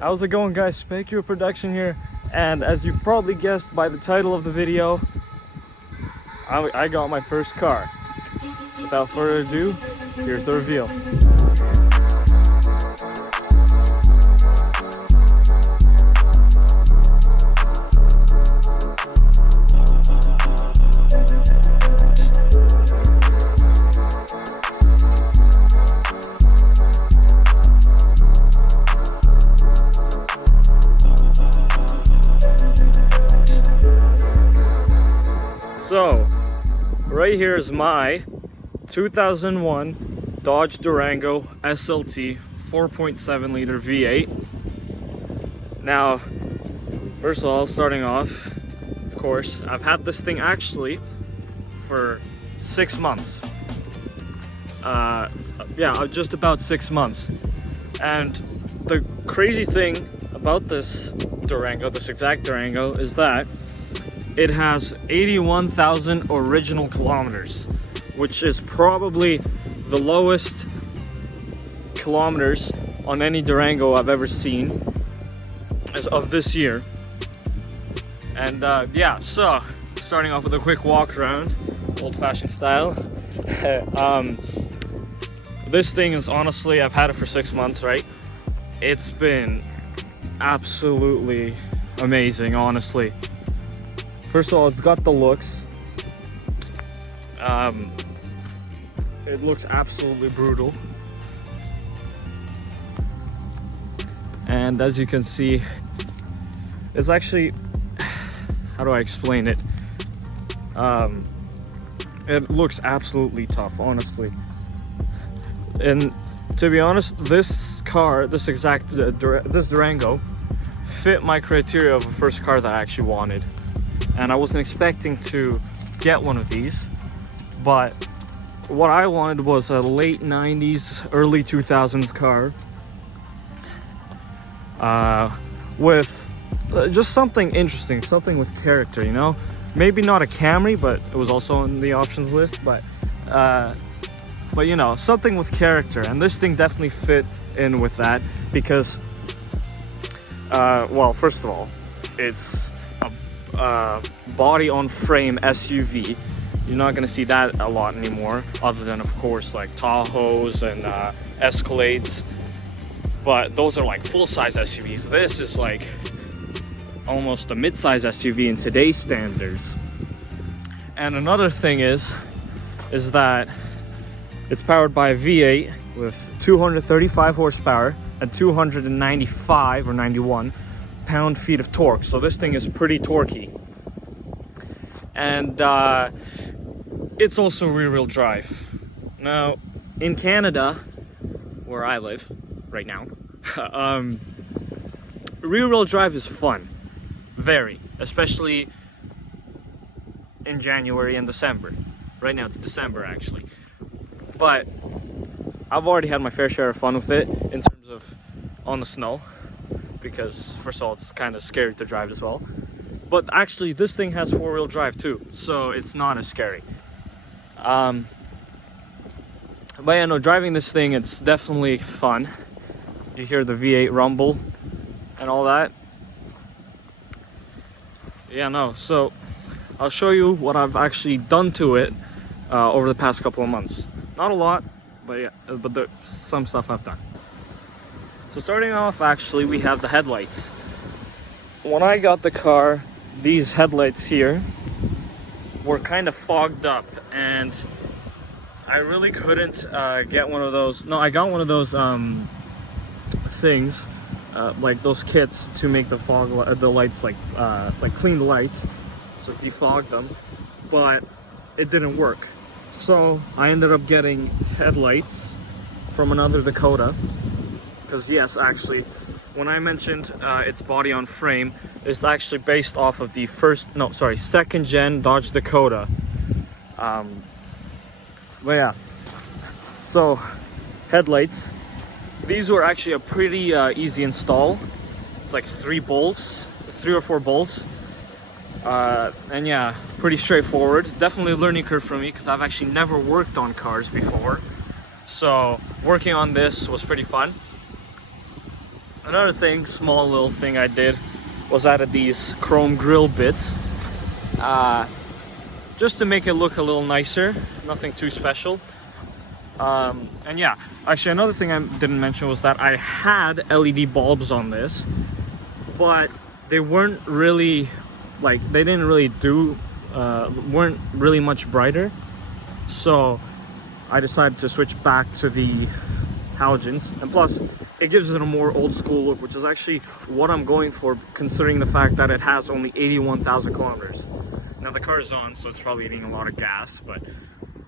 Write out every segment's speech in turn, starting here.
How's it going, guys? Specure Production here, and as you've probably guessed by the title of the video, I got my first car. Without further ado, here's the reveal. So, right here is my 2001 Dodge Durango SLT 4.7 liter V8. Now, first of all, starting off, of course, I've had this thing actually for 6 months. Yeah, just about 6 months. And the crazy thing about this Durango, this exact Durango, is that it has 81,000 original kilometers, which is probably the lowest kilometers on any Durango I've ever seen as of this year. And yeah, so starting off with a quick walk around, old-fashioned style. This thing is honestly, I've had it for 6 months, right? It's been absolutely amazing, honestly. First of all, it's got the looks. It looks absolutely brutal. And as you can see, it's actually, how do I explain it? It looks absolutely tough, honestly. And to be honest, this car, this Durango, fit my criteria of a first car that I actually wanted. And I wasn't expecting to get one of these, but what I wanted was a late 90s, early 2000s car with just something interesting, something with character, you know? Maybe not a Camry, but it was also on the options list, but you know, something with character. And this thing definitely fit in with that because, well, first of all, it's body on frame SUV. You're not gonna see that a lot anymore, other than of course like Tahoes and Escalades, but those are like full-size SUVs. This is like almost a mid-size SUV in today's standards. And another thing is that it's powered by a V8 with 235 horsepower and 295 or 91 pound-feet of torque, so this thing is pretty torquey. And it's also rear-wheel drive. Now, in Canada, where I live right now, rear-wheel drive is fun, very, especially in January and December. Right now it's December actually, but I've already had my fair share of fun with it in terms of on the snow, because first of all, it's kind of scary to drive as well. But actually, this thing has four-wheel drive too, so it's not as scary. But yeah, no, driving this thing, it's definitely fun. You hear the V8 rumble and all that. Yeah, no, so I'll show you what I've actually done to it over the past couple of months. Not a lot, but yeah, but there's some stuff I've done. So starting off, actually, we have the headlights. When I got the car, these headlights here were kind of fogged up, and I really couldn't get one of those. No, I got one of those things, like those kits to make the the lights like clean the lights, so defog them, but it didn't work. So I ended up getting headlights from another Dakota. Because yes, actually, when I mentioned its body on frame, it's actually based off of the second gen Dodge Dakota. But yeah, so headlights. These were actually a pretty easy install. It's like 3 or 4 bolts. And yeah, pretty straightforward. Definitely a learning curve for me because I've actually never worked on cars before. So working on this was pretty fun. Another thing, small little thing I did, was added these chrome grill bits, just to make it look a little nicer. Nothing too special. And yeah, actually another thing I didn't mention was that I had LED bulbs on this, but they weren't really, like, they didn't really do, weren't really much brighter. So I decided to switch back to the halogens, and plus it gives it a more old school look, which is actually what I'm going for, considering the fact that it has only 81,000 kilometers. Now the car is on, so it's probably eating a lot of gas, but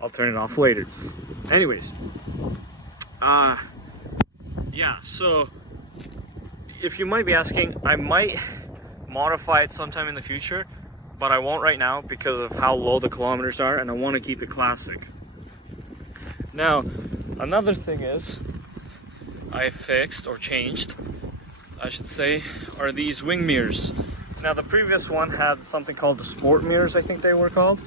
I'll turn it off later. Anyways, yeah, so if you might be asking, I might modify it sometime in the future, but I won't right now because of how low the kilometers are, and I want to keep it classic. Now, another thing is, I fixed, or changed, I should say, are these wing mirrors. Now the previous one had something called the sport mirrors, I think they were called,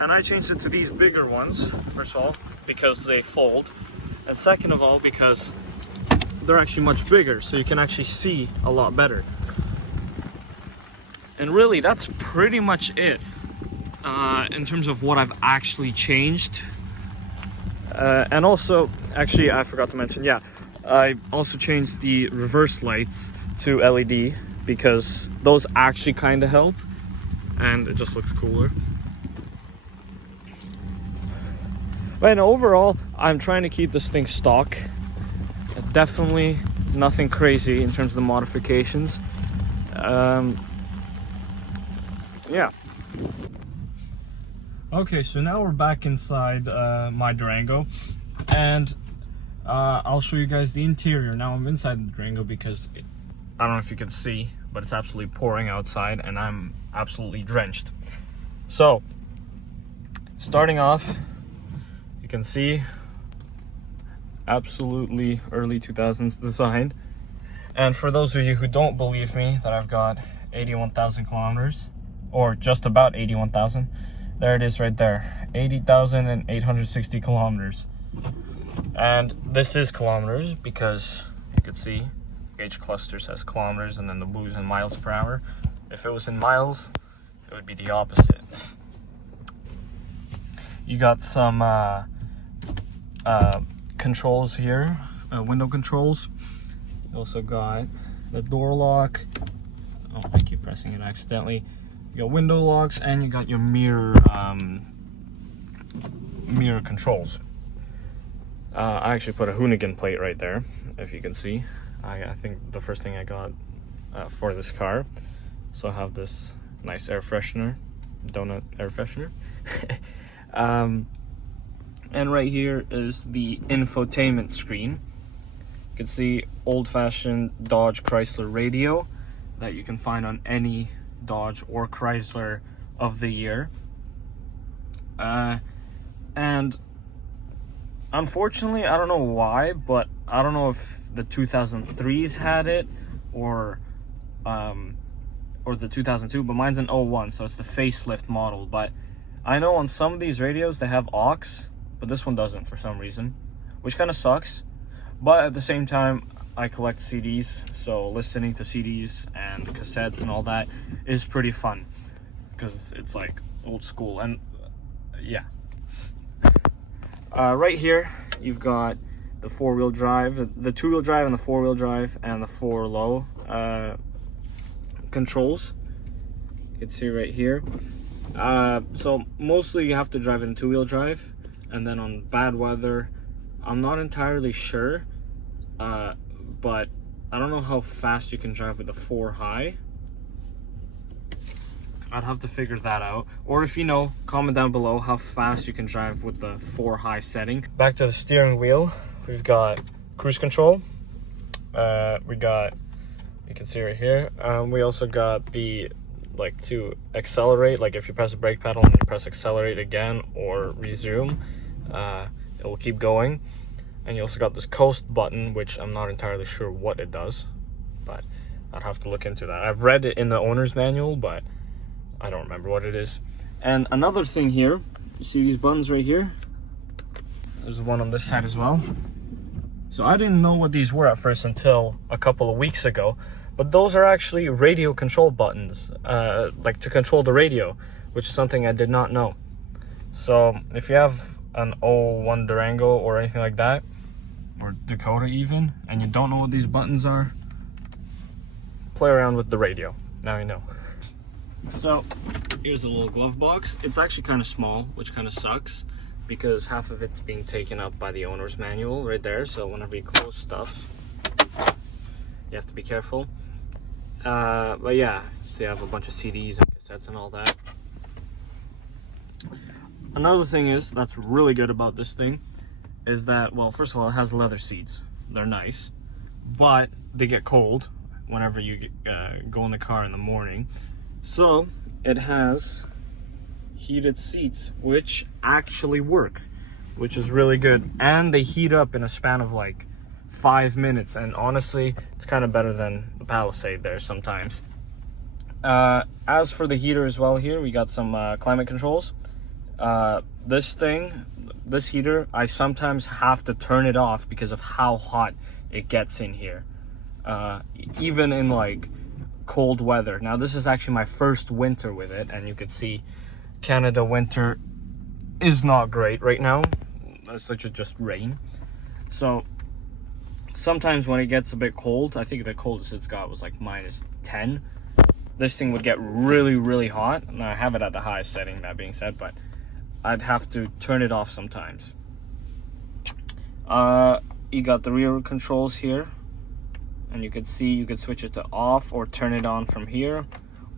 and I changed it to these bigger ones, first of all, because they fold, and second of all, because they're actually much bigger, so you can actually see a lot better. And really, that's pretty much it in terms of what I've actually changed. And also, actually, I forgot to mention, yeah, I also changed the reverse lights to LED because those actually kind of help, and it just looks cooler. But overall, I'm trying to keep this thing stock. Definitely nothing crazy in terms of the modifications. Yeah. Okay, so now we're back inside my Durango, and I'll show you guys the interior. Now I'm inside the Durango because I don't know if you can see, but it's absolutely pouring outside and I'm absolutely drenched. So, starting off, you can see absolutely early 2000s design. And for those of you who don't believe me that I've got 81,000 kilometers, or just about 81,000, there it is right there, 80,860 kilometers. And this is kilometers because you could see gauge cluster says kilometers and then the blue's in miles per hour. If it was in miles, it would be the opposite. You got some controls here, window controls. You also got the door lock. Oh, I keep pressing it accidentally. You got window locks, and you got your mirror controls. I actually put a Hoonigan plate right there, if you can see. I think the first thing I got for this car. So I have this nice air freshener, donut air freshener. And right here is the infotainment screen. You can see old-fashioned Dodge Chrysler radio that you can find on any Dodge or Chrysler of the year. And unfortunately, I don't know why, but I don't know if the 2003s had it or the 2002, but mine's an 01, so it's the facelift model. But I know on some of these radios they have aux, but this one doesn't for some reason, which kind of sucks. But at the same time, I collect CDs, so listening to CDs and cassettes and all that is pretty fun because it's like old school. And yeah, right here you've got the four-wheel drive, the two-wheel drive and the four-wheel drive, and the 4-low controls. You can see right here. So mostly you have to drive it in two-wheel drive, and then on bad weather, I'm not entirely sure, but I don't know how fast you can drive with the 4-high. I'd have to figure that out. Or if you know, comment down below how fast you can drive with the 4-high setting. Back to the steering wheel, we've got cruise control. We got, you can see right here, we also got the, like, to accelerate, like if you press the brake pedal and you press accelerate again or resume, it will keep going. And you also got this coast button, which I'm not entirely sure what it does, but I'd have to look into that. I've read it in the owner's manual, but I don't remember what it is. And another thing here, you see these buttons right here? There's one on this side as well. So I didn't know what these were at first until a couple of weeks ago, but those are actually radio control buttons, like to control the radio, which is something I did not know. So if you have an 01 Durango or anything like that, or Dakota even, and you don't know what these buttons are, play around with the radio. Now you know. So here's a little glove box. It's actually kind of small, which kind of sucks, because half of it's being taken up by the owner's manual right there. So whenever you close stuff, you have to be careful. But yeah, so you have a bunch of CDs and cassettes and all that. Another thing is that's really good about this thing is that, well, first of all, it has leather seats. They're nice, but they get cold whenever you go in the car in the morning. So it has heated seats, which actually work, which is really good, and they heat up in a span of like 5 minutes, and honestly it's kind of better than the Palisade there sometimes. As for the heater as well, here we got some climate controls. This heater, I sometimes have to turn it off because of how hot it gets in here, even in like cold weather. Now this is actually my first winter with it, and you could see Canada winter is not great right now. It's such just rain. So sometimes when it gets a bit cold, I think the coldest it's got was like -10. This thing would get really, really hot. And I have it at the highest setting, that being said, but I'd have to turn it off sometimes. You got the rear controls here, and you could see you could switch it to off or turn it on from here,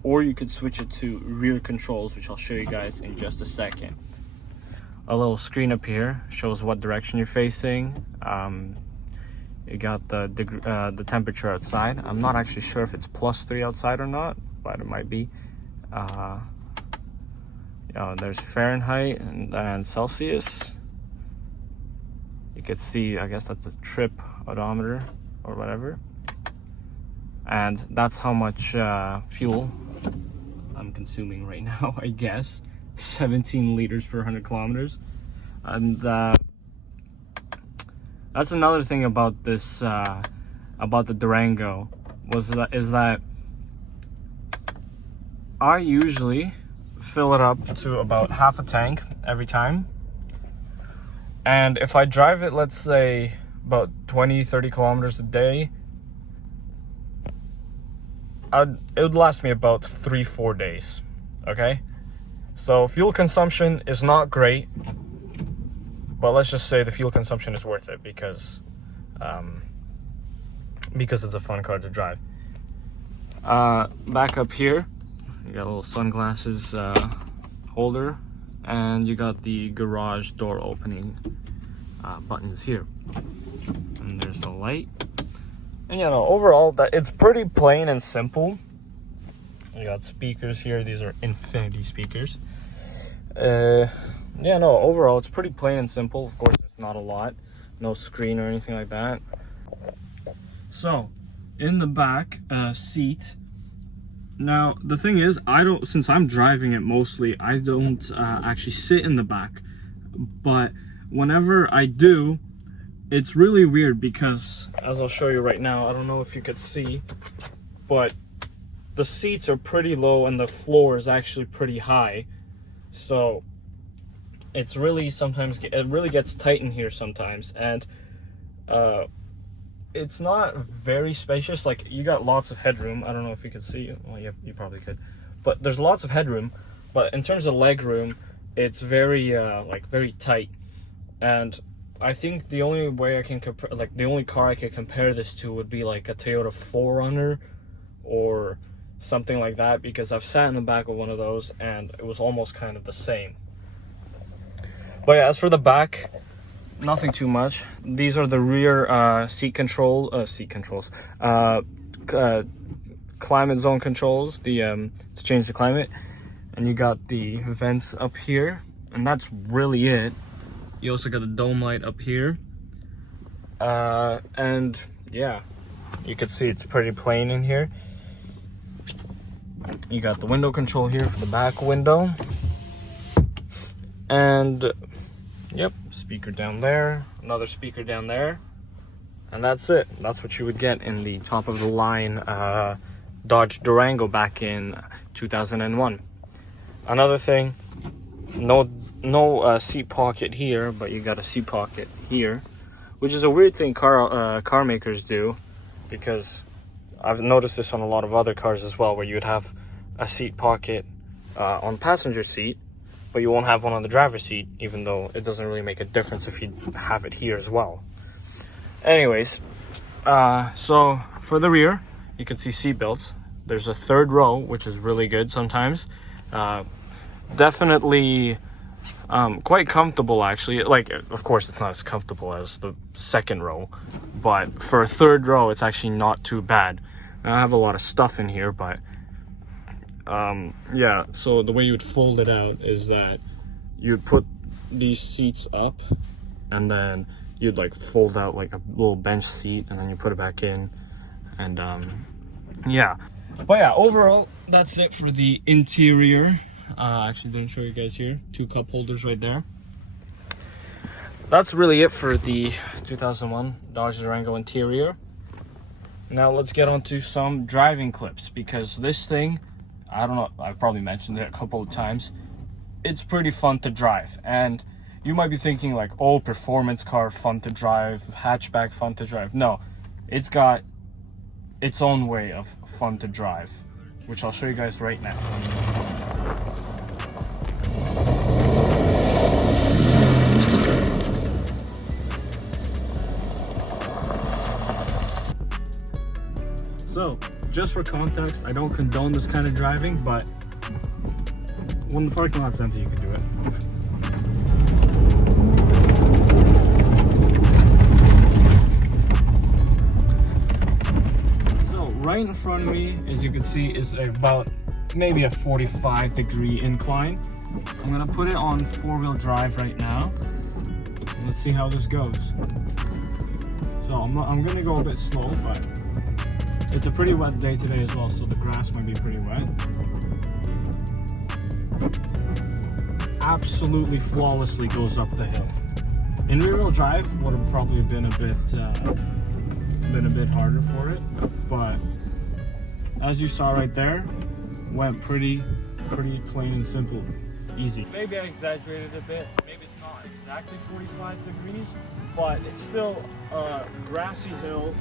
or you could switch it to rear controls, which I'll show you guys in just a second. A little screen up here shows what direction you're facing. You got the temperature outside. I'm not actually sure if it's +3 outside or not, but it might be. There's Fahrenheit and Celsius. You could see, I guess that's a trip odometer or whatever. And that's how much fuel I'm consuming right now, I guess. 17 liters per 100 kilometers. And that's another thing about this, about the Durango, is that I usually fill it up to about half a tank every time. And if I drive it, let's say about 20-30 kilometers a day, it would last me about 3-4 days. Okay, so fuel consumption is not great, but let's just say the fuel consumption is worth it because it's a fun car to drive. Back up here, you got a little sunglasses holder, and you got the garage door opening buttons here, and there's the light. And overall, it's pretty plain and simple. You got speakers here. These are infinity speakers. Overall it's pretty plain and simple. Of course, there's not a lot, no screen or anything like that. So in the back seat, now the thing is, since I'm driving it mostly, I don't actually sit in the back, but whenever I do, it's really weird because, as I'll show you right now, I don't know if you could see, but the seats are pretty low and the floor is actually pretty high. So it's really it really gets tight in here sometimes, and it's not very spacious. Like, you got lots of headroom. I don't know if you could see. Well, yeah, you probably could, but there's lots of headroom. But in terms of leg room, it's very very tight. And I think the only way I can compare, the only car I could compare this to would be like a Toyota 4Runner or something like that, because I've sat in the back of one of those and it was almost kind of the same. But yeah, as for the back, nothing too much. These are the rear climate zone controls, to change the climate. And you got the vents up here, and that's really it. You also got the dome light up here. And yeah, you can see it's pretty plain in here. You got the window control here for the back window. And yep, speaker down there, another speaker down there. And that's it. That's what you would get in the top of the line Dodge Durango back in 2001. Another thing, no seat pocket here, but you got a seat pocket here, which is a weird thing car makers do, because I've noticed this on a lot of other cars as well, where you would have a seat pocket on the passenger seat, but you won't have one on the driver's seat, even though it doesn't really make a difference if you have it here as well. Anyways, so for the rear, you can see seat belts. There's a third row, which is really good sometimes. Definitely quite comfortable, actually. Like, of course, it's not as comfortable as the second row, but for a third row, it's actually not too bad. I have a lot of stuff in here, but yeah, so the way you would fold it out is that you'd put these seats up, and then you'd like fold out like a little bench seat, and then you put it back in, and yeah. But yeah, overall, that's it for the interior. Actually didn't show you guys here. 2 cup holders right there. That's really it for the 2001 Dodge Durango interior. Now let's get on to some driving clips, because this thing, I don't know, I've probably mentioned it a couple of times, it's pretty fun to drive. And you might be thinking like, oh, performance car fun to drive, hatchback fun to drive. No, it's got its own way of fun to drive, which I'll show you guys right now. So, just for context, I don't condone this kind of driving, but when the parking lot's empty, you can do it. Right in front of me, as you can see, is about maybe a 45-degree incline. I'm gonna put it on 4-wheel drive right now. Let's see how this goes. So I'm gonna go a bit slow, but it's a pretty wet day today as well, so the grass might be pretty wet. Absolutely flawlessly goes up the hill. In rear-wheel drive would have probably been a bit harder for it, but as you saw right there, went pretty plain and simple, easy. Maybe I exaggerated a bit. Maybe it's not exactly 45 degrees, but it's still a grassy hill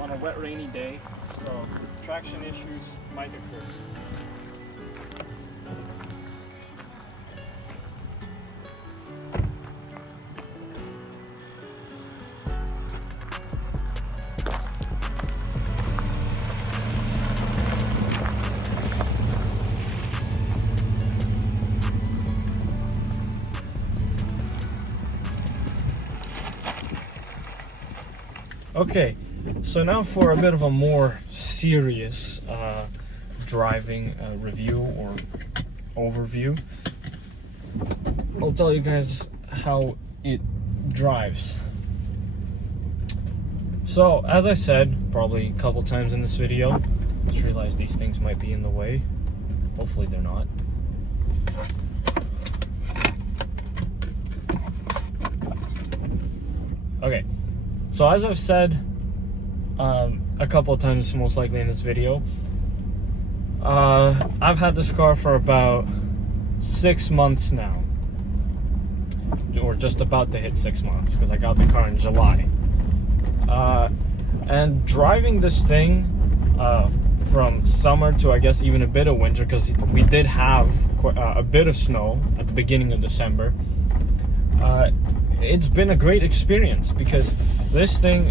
on a wet, rainy day, so traction issues might occur. Okay, so now for a bit of a more serious driving review or overview. I'll tell you guys how it drives. So, as I said, probably a couple times in this video, just realized these things might be in the way. Hopefully they're not. Okay. So as I've said a couple of times, most likely in this video, I've had this car for about 6 months now, or just about to hit 6 months, because I got the car in July. And driving this thing from summer to, I guess, even a bit of winter, because we did have a bit of snow at the beginning of December, it's been a great experience, because this thing,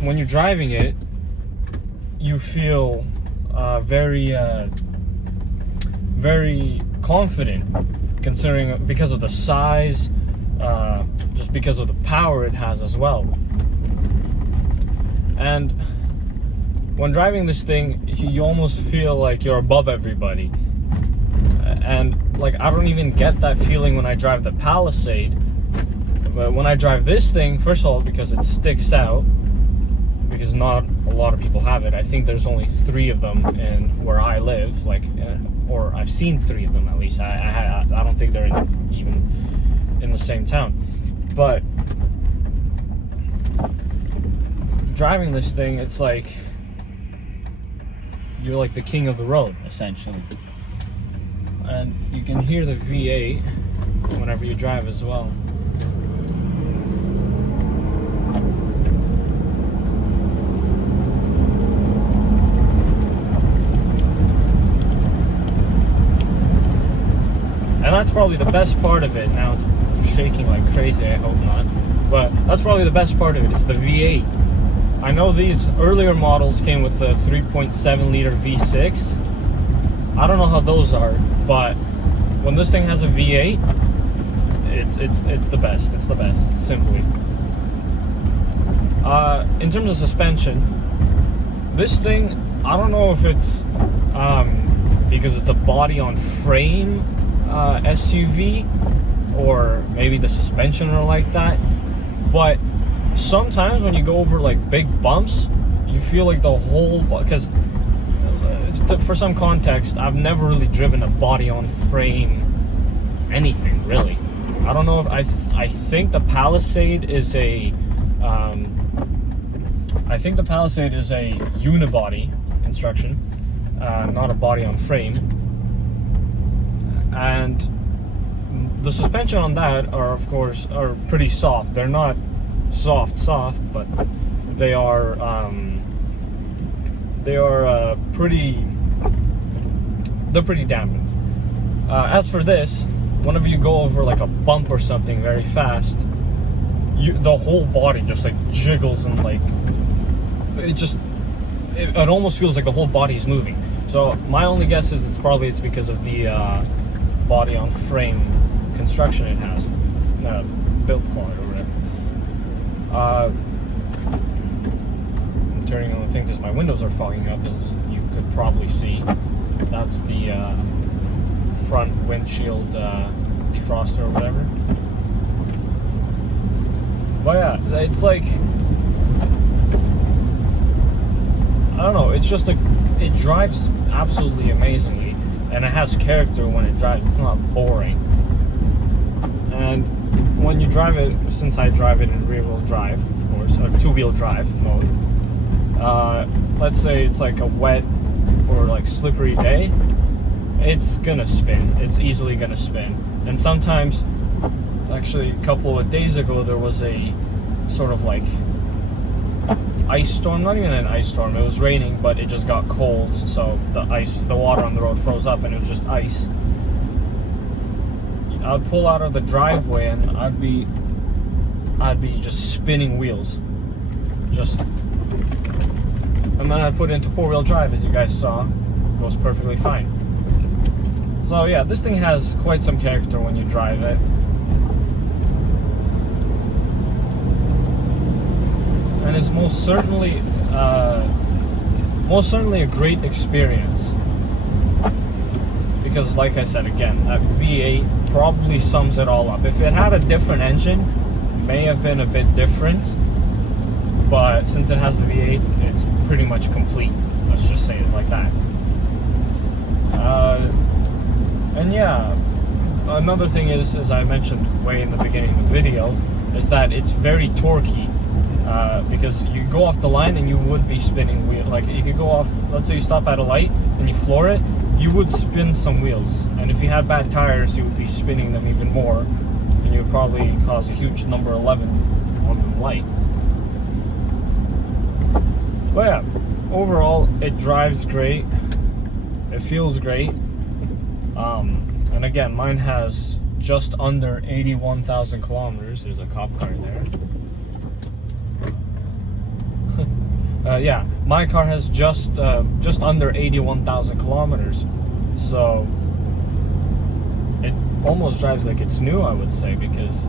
when you're driving it, you feel very confident, considering, because of the size, just because of the power it has as well. And when driving this thing, you almost feel like you're above everybody. And like, I don't even get that feeling when I drive the Palisade. But when I drive this thing, first of all, because it sticks out, because not a lot of people have it. I think there's only 3 of them in where I live, like, or I've seen 3 of them at least. I don't think they're even in the same town. But driving this thing, it's like you're like the king of the road, essentially. And you can hear the V8 whenever you drive as well. And that's probably the best part of it. Now it's shaking like crazy, I hope not. But that's probably the best part of it, it's the V8. I know these earlier models came with a 3.7 liter V6. I don't know how those are, but when this thing has a V8, it's the best. It's the best, simply. In terms of suspension, this thing, I don't know if it's because it's a body on frame SUV, or maybe the suspension are like that, but sometimes when you go over like big bumps, you feel like the whole, because for some context, I've never really driven a body on frame anything really. I don't know if I think the Palisade is a I think the Palisade is a unibody construction, not a body on frame. And the suspension on that are, of course, are pretty soft. They're not soft, but they are pretty dampened. As for this, whenever you go over like a bump or something very fast, the whole body just like jiggles, and like it almost feels like the whole body's moving. So my only guess is it's because of the body on frame construction it has, build quality or whatever. I'm turning on the thing because my windows are fogging up, as you could probably see. That's the front windshield defroster or whatever. But yeah, it's like, I don't know, it's just like, it drives absolutely amazingly, and it has character when it drives. It's not boring. And when you drive it, since I drive it in rear-wheel drive, of course, or two-wheel drive mode, let's say it's like a wet or like slippery day, it's gonna spin. It's easily gonna spin. And sometimes, actually a couple of days ago, there was a sort of like ice storm, not even an ice storm, it was raining, but it just got cold, so the water on the road froze up and it was just ice. I'd pull out of the driveway and I'd be just spinning wheels, and then I'd put it into four-wheel drive, as you guys saw. It goes perfectly fine. So yeah, this thing has quite some character when you drive it. And it's most certainly a great experience, because like I said again, that V8 probably sums it all up. If it had a different engine, it may have been a bit different, but since it has the V8, it's pretty much complete. Let's just say it like that. And yeah, another thing is, as I mentioned way in the beginning of the video, is that it's very torquey. Because you go off the line and you would be spinning wheel. Like you could go off, let's say you stop at a light and you floor it, you would spin some wheels. And if you had bad tires, you would be spinning them even more, and you would probably cause a huge number 11 on the light. But yeah, overall, it drives great. It feels great. And again, mine has just under 81,000 kilometers. There's a cop car there. Yeah, my car has just under 81,000 kilometers, so it almost drives like it's new, I would say, because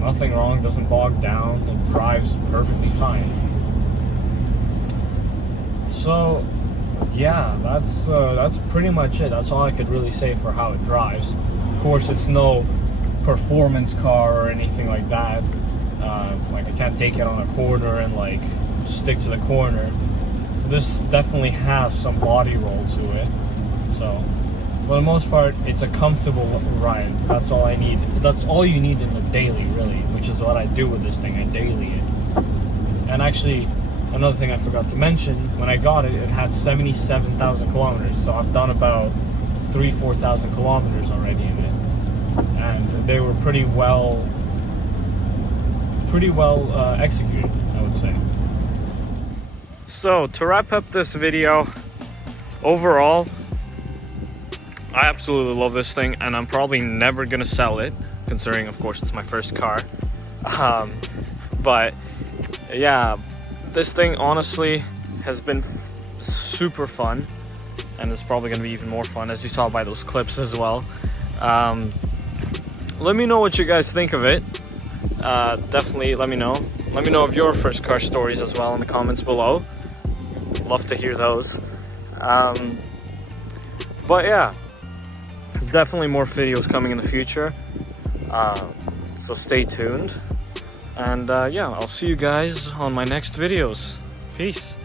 nothing wrong, doesn't bog down, it drives perfectly fine. So yeah, that's pretty much it. That's all I could really say for how it drives. Of course, it's no performance car or anything like that. Like I can't take it on a corner and like stick to the corner. This definitely has some body roll to it, so for the most part it's a comfortable ride. That's all I need. That's all you need in the daily, really, which is what I do with this thing. I daily it. And actually, another thing I forgot to mention, when I got it, it had 77,000 kilometers. So I've done about 4,000 kilometers already in it, and they were pretty well executed, I would say. So to wrap up this video, overall, I absolutely love this thing, and I'm probably never gonna sell it, considering of course it's my first car. But yeah, this thing honestly has been super fun, and it's probably gonna be even more fun, as you saw by those clips as well. Let me know what you guys think of it. Definitely let me know. Let me know of your first car stories as well in the comments below. Love to hear those. But yeah, definitely more videos coming in the future. So stay tuned. And yeah, I'll see you guys on my next videos. Peace.